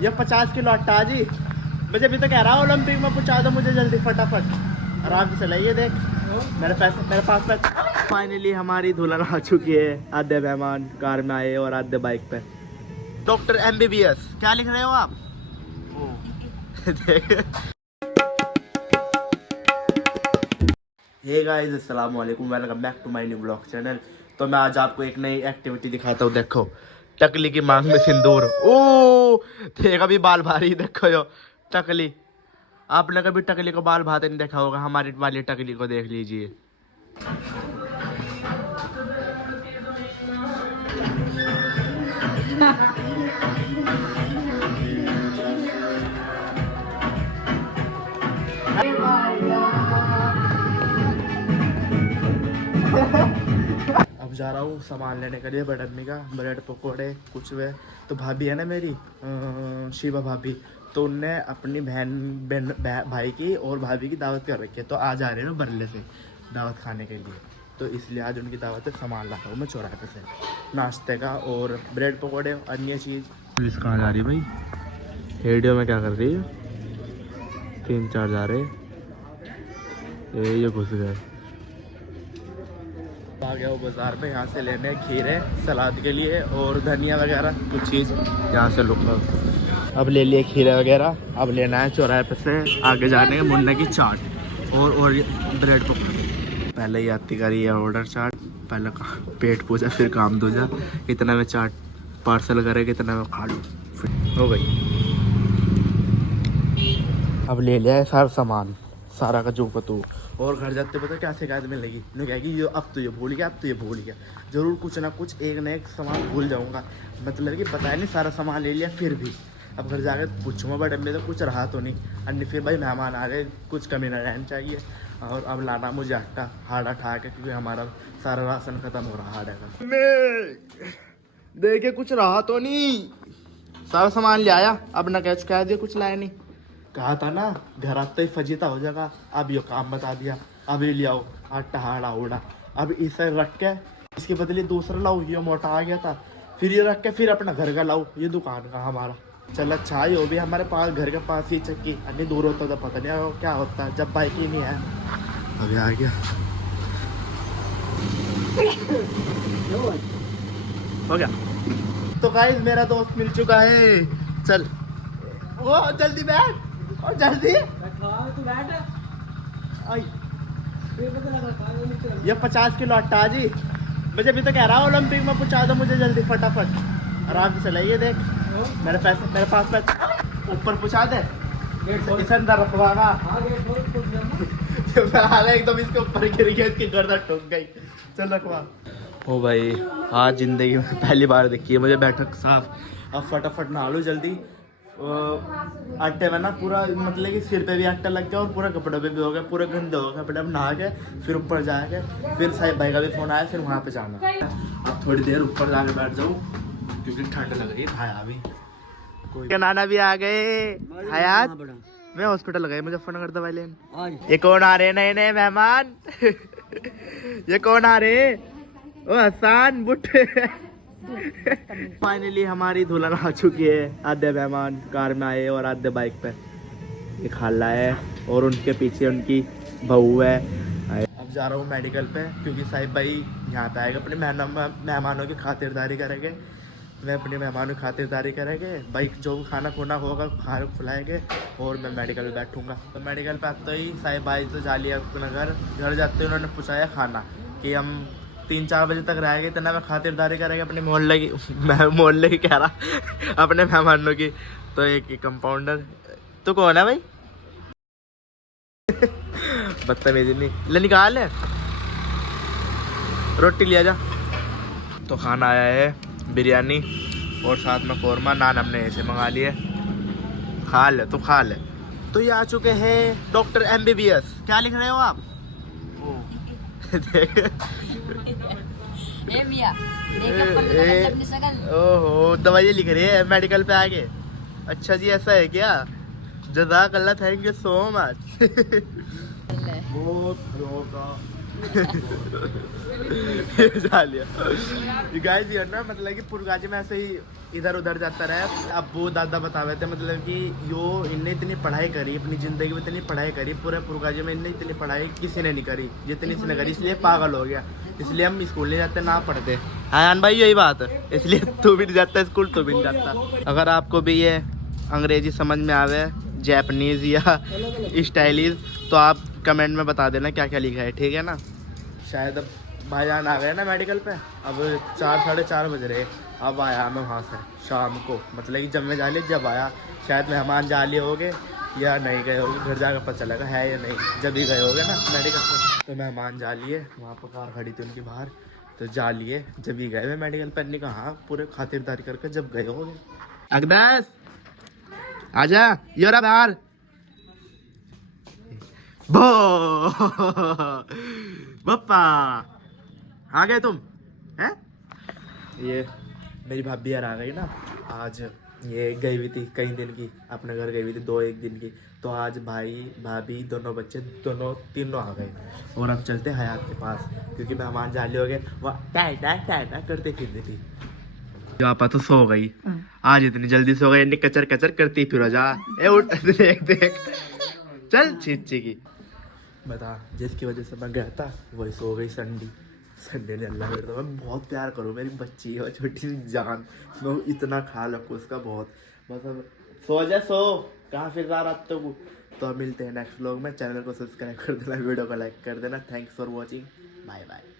ये 50 किलो अट्टा जी। मुझे भी तो कह रहा है ओलंपिक में पहुंचा दो मुझे जल्दी फटाफट। आराम से चलाइए देख मेरे पास पैसे। फाइनली हमारी दुल्हन आ चुकी है। आधे मेहमान कार में आए और आधे बाइक पे। डॉक्टर MBBS क्या लिख रहे हो आप? हे गाइस अस्सलाम वालेकुम, welcome back to my new blog channel. तो मैं आज आपको एक नई एक्टिविटी दिखाता हूँ। देखो टकली की मांग में सिंदूर। ओ देख अभी बाल भारी देखो यो टकली। आपने कभी टकली को बाल भाते नहीं देखा होगा, हमारी वाली टकली को देख लीजिए। अब जा रहा हूँ सामान लेने के लिए बड़े अम्मी का, ब्रेड पकौड़े कुछ वे। तो भाभी है ना मेरी शिवा भाभी, तो उनने अपनी बहन भाई की और भाभी की दावत कर रखी है। तो आज आ रहे हैं ना बरले से दावत खाने के लिए, तो इसलिए आज उनकी दावत है। सामान ला रहा हूँ मैं चौराहे पे से, नाश्ते का और ब्रेड पकौड़े अन्य चीज़। पुलिस कहाँ जा रही भाई? रेडियो में क्या कर रही है? 3-4 जा रहे, ये घुस गए। आ गया वो बाजार में, यहाँ से लेने खीरे सलाद के लिए और धनिया वगैरह कुछ चीज़ यहाँ से लूँगा। अब ले लिए खीरे वगैरह, अब लेना है चौराहे पे से आगे जाने के मुन्ने की चाट और ब्रेड पकौड़े। पहले ही आती करी है ऑर्डर चाट, पहले पेट पूजा फिर काम दूजा। इतना में चाट पार्सल करे कितना में खा लूँ, हो गई। अब ले लिया है सारा सामान, सारा का जो कतू। और घर जाते पता क्या शिकायत में लगी, उन्हें कहा कि ये अब तो ये भूल गया, अब तो ये भूल गया। ज़रूर कुछ ना कुछ एक ना एक सामान भूल जाऊंगा। मतलब कि पता है नहीं सारा सामान ले लिया फिर भी। अब घर जाकर पूछूंगा बट में तो कुछ रहा तो नहीं। अन्य फिर भाई मेहमान आ गए, कुछ कमी ना रहनी चाहिए। और अब लाना मुझे आटा हाड़ा ठा के, क्योंकि हमारा सारा राशन ख़त्म हो रहा हाड़ा का। देखे कुछ रहा तो नहीं, सारा सामान ले आया। अब ना कह दिया कुछ लाया नहीं। कहा था ना घर आते ही फजीता हो जाएगा, अब ये काम बता दिया। अब ये ले आओ आटा हाड़ा उड़ा, अब इसे रख के इसके बदले दूसरा लाओ, ये मोटा आ गया था। फिर ये रख के फिर अपना घर का लाओ, ये दुकान का हमारा। चल अच्छा ही हो भी हमारे पास घर के पास ही चक्की, अन्य दूर होता तो पता नहीं क्या होता जब बाइक ही नहीं है। अभी आ गया हो गया। तो गाइस मेरा दोस्त मिल चुका है, चल वो जल्दी बैठ और जल्दी ये 50 किलो अट्टा जी। मुझे भी तो कह रहा है ओलंपिक में पहुंचा दो मुझे जल्दी फटाफट। आराम से चलाइए देख मेरे पास पैसे ऊपर पहुंचा दे, इसे अंदर रखवागा। एकदम इसके ऊपर गिर गया, इसकी गर्दन ठुक गई। चल रखवा। ओ भाई आज जिंदगी में पहली बार देखी है मुझे बैठक साफ। अब फटाफट नहा लो जल्दी। आटे में ना पूरा मतलब कि सिर पे भी आटा लग गया और पूरा कपड़ों पे भी हो गया, पूरे गंदे हो गए कपड़े। अब नहा के फिर ऊपर जाके फिर साहिब भाई का भी फोन आया, फिर वहाँ पे जाना। अब थोड़ी देर ऊपर जाके बैठ जाऊँ क्योंकि ठंड लग रही है। भाया भी कोई नाना भी आ गए हयात। मैं हॉस्पिटल गए मुजफ्फरनगर दवाई लेने। ये कौन आ रहे नए नए मेहमान? ये कौन आ रहे? ओ हसान बुट। फाइनली हमारी दुल्हन आ चुकी है। आधे मेहमान कार में आए और आधे बाइक पे। ये खाला है और उनके पीछे उनकी बहू है। अब जा रहा हूँ मेडिकल पे क्योंकि साहिब भाई यहाँ पे आएगा, अपने मेहमानों की खातिरदारी करेंगे। मैं अपने मेहमानों की खातिरदारी करेंगे, भाई जो खाना खुना होगा खाना खिलाएंगे और मैं मेडिकल में बैठूंगा। तो मेडिकल पे आते ही साहिब भाई तो जा लिया अपना घर जाते ही उन्होंने पूछाया खाना कि हम 3-4 बजे तक रहेंगे, इतना मैं खातिरदारी करेंगे अपने मोहल्ले की कह रहा अपने मेहमानों की। तो एक कंपाउंडर तो कौन है भाई? बदतमीजी नहीं ले, निकाल है रोटी लिया जा। तो खाना आया है बिरयानी और साथ में कौरमा नान हमने ऐसे मंगा लिए। खा ले तो खा ले। तो ये आ चुके हैं डॉक्टर MBBS। क्या लिख रहे हो आप? ओहो दवाई लिख रही है मेडिकल पे आके। अच्छा जी ऐसा है क्या? जज़ाकल्लाह, thank you so much. Guys ये ना मतलब कि पुरगाजी में ऐसे ही इधर उधर जाता रहा। अब वो दादा बता रहे थे मतलब कि यो इनने इतनी पढ़ाई करी अपनी ज़िंदगी में, इतनी पढ़ाई करी पूरे पुरकाजी में, इनने इतनी पढ़ाई किसी ने नहीं करी जितनी इसने करी, इसलिए पागल हो गया। इसलिए हम स्कूल नहीं जाते ना पढ़ते। हाँ भाई यही बात है, इसलिए तू भी नहीं जाता स्कूल, तू भी नहीं जाता। अगर आपको भी ये अंग्रेजी समझ में आवे, जैपनीज़ या स्टाइलिश, तो आप कमेंट में बता देना क्या क्या लिखा है, ठीक है ना। शायद अब भाईजान आ गए ना मेडिकल पे, अब 4 साढ़े 4 बज रहे। अब आया मैं वहाँ से शाम को, मतलब कि जब मैं जा लिया जब आया। शायद मेहमान जा लिए होगे या नहीं गए होगे, घर जाकर पता चलेगा है या नहीं, जब ही गए होगे ना मेडिकल पे। तो मेहमान जा लिए, वहाँ पर कार खड़ी थी उनकी बाहर, तो जा लिए जब ही गए वे मेडिकल पे। नहीं कहा पूरे खातिरदारी करके जब गए होगे। अकदस आजा, ये रहा बाहर। बो पप्पा आ गए तुम हैं? ये मेरी भाभी यार आ गई ना आज। ये गई हुई थी कई दिन की, अपने घर गई हुई थी 2-1 दिन की। तो आज भाई भाभी दोनों बच्चे तीनों आ गए। और अब चलते हयात के पास, क्योंकि मेहमान जाले हो गए। वह टाटा करते फिर रही थी। पापा तो सो गई आज, इतनी जल्दी सो गई, इतनी कचर कचर करती फिर जा। ए उठ देख देख, चल चीची की बता। जिसकी वजह से मैं गया था वही सो गई संडे ने। अल्लाह मेरे तो मैं बहुत प्यार करूँ मेरी बच्ची है, छोटी सी जान, मैं इतना ख्याल रखूँ उसका बहुत। बस अब सो जा, सो कहाँ फिर रहा रात तो मिलते हैं नेक्स्ट व्लॉग में। चैनल को सब्सक्राइब कर देना, वीडियो को लाइक कर देना। Thanks for watching, bye bye.